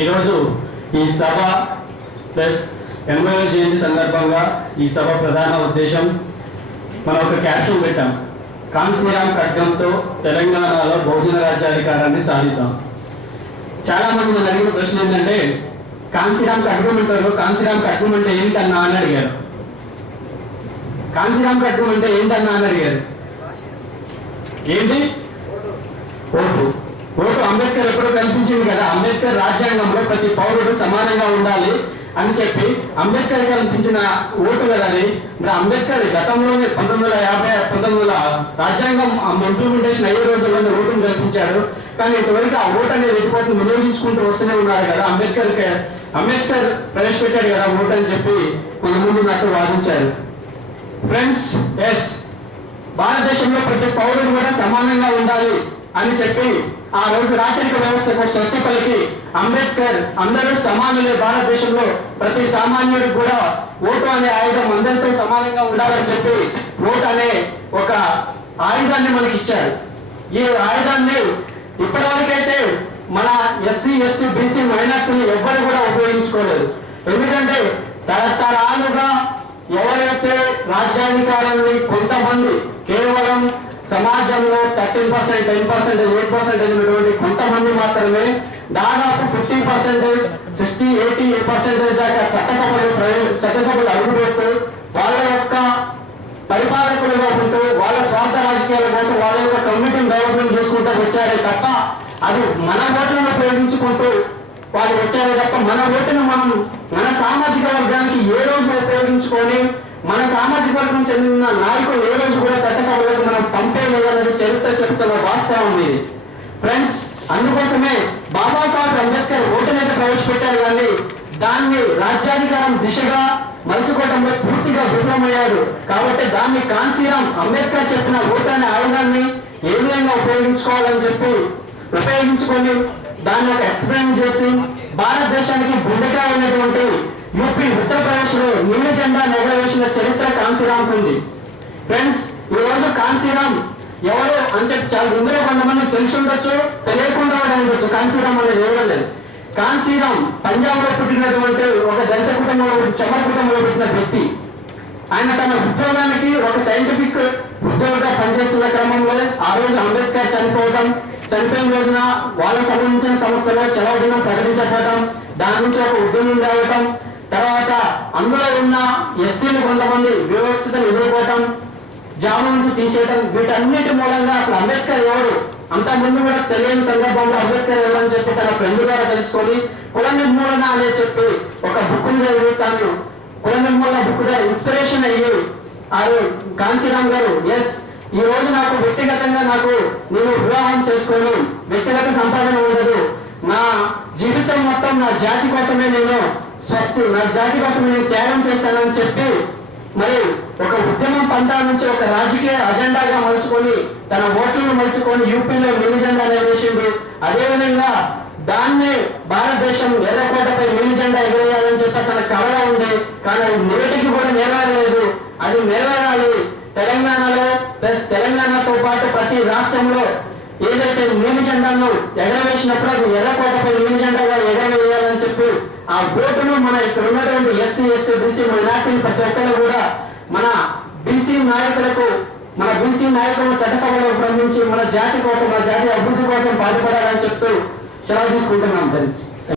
ఈరోజు ఈ సభ ప్లస్ 80వ జయంతి సందర్భంగా ఈ సభ ప్రధాన ఉద్దేశం మనం ఒక క్యాప్షన్ పెట్టాం. కాన్సీరాం ఖడ్గంతో తెలంగాణలో బహుజన రాజ్యాధికారాన్ని సాధిద్దాం. చాలా మంది నన్ను అడిగిన ప్రశ్న ఏంటంటే, కాన్సీరాం ఖడ్గం అంటారు, కాన్సీరాం ఖడ్గం అంటే ఏంటన్నా అని అడిగారు. కాన్సీరాం ఖడ్గం అంటే ఏంటన్నా అని అడిగారు. ఏంటి? ఓటు. ఓటు అంబేద్కర్ ఎప్పుడో కల్పించింది కదా. అంబేద్కర్ రాజ్యాంగంలో ప్రతి పౌరుడు సమానంగా ఉండాలి అని చెప్పి అంబేద్కర్ కల్పించిన ఓటు కదా అది. మరి అంబేద్కర్ గతంలోనే 1950 రాజ్యాంగం ఇంప్లిమెంటేషన్ అయ్యే రోజుల్లోనే ఓటును కల్పించాడు. కానీ ఇంతవరకు ఆ ఓటు అనేది ఎటుపోతుంది వినియోగించుకుంటూ వస్తూనే ఉన్నారు కదా. అంబేద్కర్ ప్రవేశపెట్టాడు కదా ఓటు అని చెప్పి కొంతమంది నాకు వాదించారు. ఫ్రెండ్స్, ఎస్, భారతదేశంలో ప్రతి పౌరుడు కూడా సమానంగా ఉండాలి అని చెప్పి ఆ రోజు రాచరిక వ్యవస్థకు స్వస్తి పలికి అంబేద్కర్ అందరూ సమానులే, భారతదేశంలో ప్రతి సామాన్యుడికి కూడా ఓటు అనే ఆయుధం అందరితో సమానంగా ఉండాలని చెప్పి ఓటు అనే ఒక ఆయుధాన్ని మనకి ఇచ్చారు. ఈ ఆయుధాన్ని ఇప్పటివరకైతే మన ఎస్సీ, ఎస్టీ, బీసీ, మైనార్టీలు ఎవ్వరు కూడా ఉపయోగించుకోలేదు. ఎందుకంటే తరతరాలుగా ఎవరైతే రాజ్యాధికారాన్ని కొంతమంది కేవలం సమాజంలో 13%, 10%, 8% అయినటువంటి కొంతమంది మాత్రమే దాదాపు 50%, 60, 80% దాకా చట్టసభలు అడుగుపెడుతూ వాళ్ళ యొక్క పరిపాలకులుగా ఉంటూ వాళ్ళ స్వార్థ రాజకీయాల కోసం వాళ్ళ యొక్క కమ్యూనిటీని డెవలప్మెంట్ చేసుకుంటూ వచ్చారే తప్ప అది మన ఓట్లను ఉపయోగించుకుంటూ వాళ్ళు వచ్చారే తప్ప మన ఓటును మనం మన సామాజిక వర్గానికి ఏ రోజు ఉపయోగించుకొని మన సామాజిక వర్గం చెందిన నాయకులు ఏ రోజు కూడా చట్టసభలకు మనం పంపేయలేదన్నది చరిత్ర చెప్తున్న వాస్తవం ఇది. ఫ్రెండ్స్, అందుకోసమే బాబాసాహెబ్ అంబేద్కర్ ఓటునైతే ప్రవేశపెట్టారు, కానీ దాన్ని రాజ్యాధికారం దిశగా మలుచుకోవడంలో పూర్తిగా విఫలమయ్యారు. కాబట్టి దాన్ని కాన్సీరాం అంబేద్కర్ చెప్పిన ఓటు అనే ఆయుధాన్ని ఏ విధంగా ఉపయోగించుకోవాలని చెప్పి ఉపయోగించుకొని దాన్ని ఒక ఎక్స్ప్లెయిన్ చేసి భారతదేశానికి గుండెకాయ అయినటువంటి యూపీ, ఉత్తరప్రదేశ్ లో నీలి జెండా ఎగరవేసిన చరిత్ర కాన్సీరాం ఉంది. ఫ్రెండ్స్, ఈ రోజు కాన్సీరాం ఎవరు అని చెప్పి చాలా ఇందులో కొంతమంది తెలిసి ఉండొచ్చు, తెలియకుండా ఉండొచ్చు. కాన్సీరాం అనేది ఎవరు లేదు. కాన్సీరాం పంజాబ్ లో పుట్టినటువంటి ఒక దళిత కుటుంబంలో, చమర్ కుటుంబంలో పుట్టిన వ్యక్తి. ఆయన తన ఉద్యోగానికి ఒక సైంటిఫిక్ ఉద్యోగిగా పనిచేస్తున్న క్రమంలో ఆ రోజు అంబేద్కర్ చనిపోయిన రోజున వాళ్ళకు సంబంధించిన సంస్థలో సెలవు దినం ప్రకటించకపోవడం, దాని నుంచి ఒక ఉద్యమం రావటం, తర్వాత అందులో ఉన్న ఎస్సీలు కొంతమంది వివక్షతను ఎదుర్కోవటం, జాబ్ నుంచి తీసేయటం, వీటన్నిటి మూలంగా అసలు అంబేద్కర్ ఎవరు అంత ముందు కూడా తెలియని సందర్భంలో అంబేద్కర్ ఎవరు అని చెప్పి తన ఫ్రెండ్ ద్వారా తెలుసుకొని కుల నిర్మూలన అనే చెప్పి ఒక బుక్ ని చదివి తాను కుల నిర్మూలన బుక్ ద్వారా ఇన్స్పిరేషన్ అయ్యి కాన్సీరాం గారు, ఎస్, ఈ రోజు నాకు వ్యక్తిగతంగా నేను వివాహం చేసుకోను, వ్యక్తిగత సంపాదన ఉండదు, నా జీవితం మొత్తం నా జాతి కోసమే నా జాతి కోసమే నేను త్యాగం చేస్తానని చెప్పి మరి ఒక ఉద్యమం పంతా నుంచి ఒక రాజకీయ అజెండాగా మలుచుకొని తన ఓట్లను మలుచుకొని యూపీలో నీలి జెండా ఎగరేసిండు. అదేవిధంగా దాన్నే భారతదేశం ఎర్రకోటపై నీలి జెండా ఎగరేయాలని చెప్పి తన కళగా ఉంది. కానీ అది నిరటికి కూడా నెరవేరలేదు. అది నెరవేరాలి. తెలంగాణలో ప్లస్ తెలంగాణతో పాటు ప్రతి రాష్ట్రంలో ఏదైతే నీలి జెండాను ఎగరవేసినప్పుడు అది ఎర్రకోటపై నీలి జెండాగా ఎగరవేయాలని చెప్పి ఆ ఓటును మన ఇక్కడ ఉన్నటువంటి ఎస్సీ, ఎస్టీ, బీసీ, మైనార్టీలు ప్రతి ఒక్కరు కూడా మన బీసీ నాయకులను చట్టసభలో ప్రారంభించి మన జాతి కోసం, మన జాతి అభివృద్ధి కోసం పాటుపడాలని చెప్తూ సెలవు తీసుకుంటున్నాం.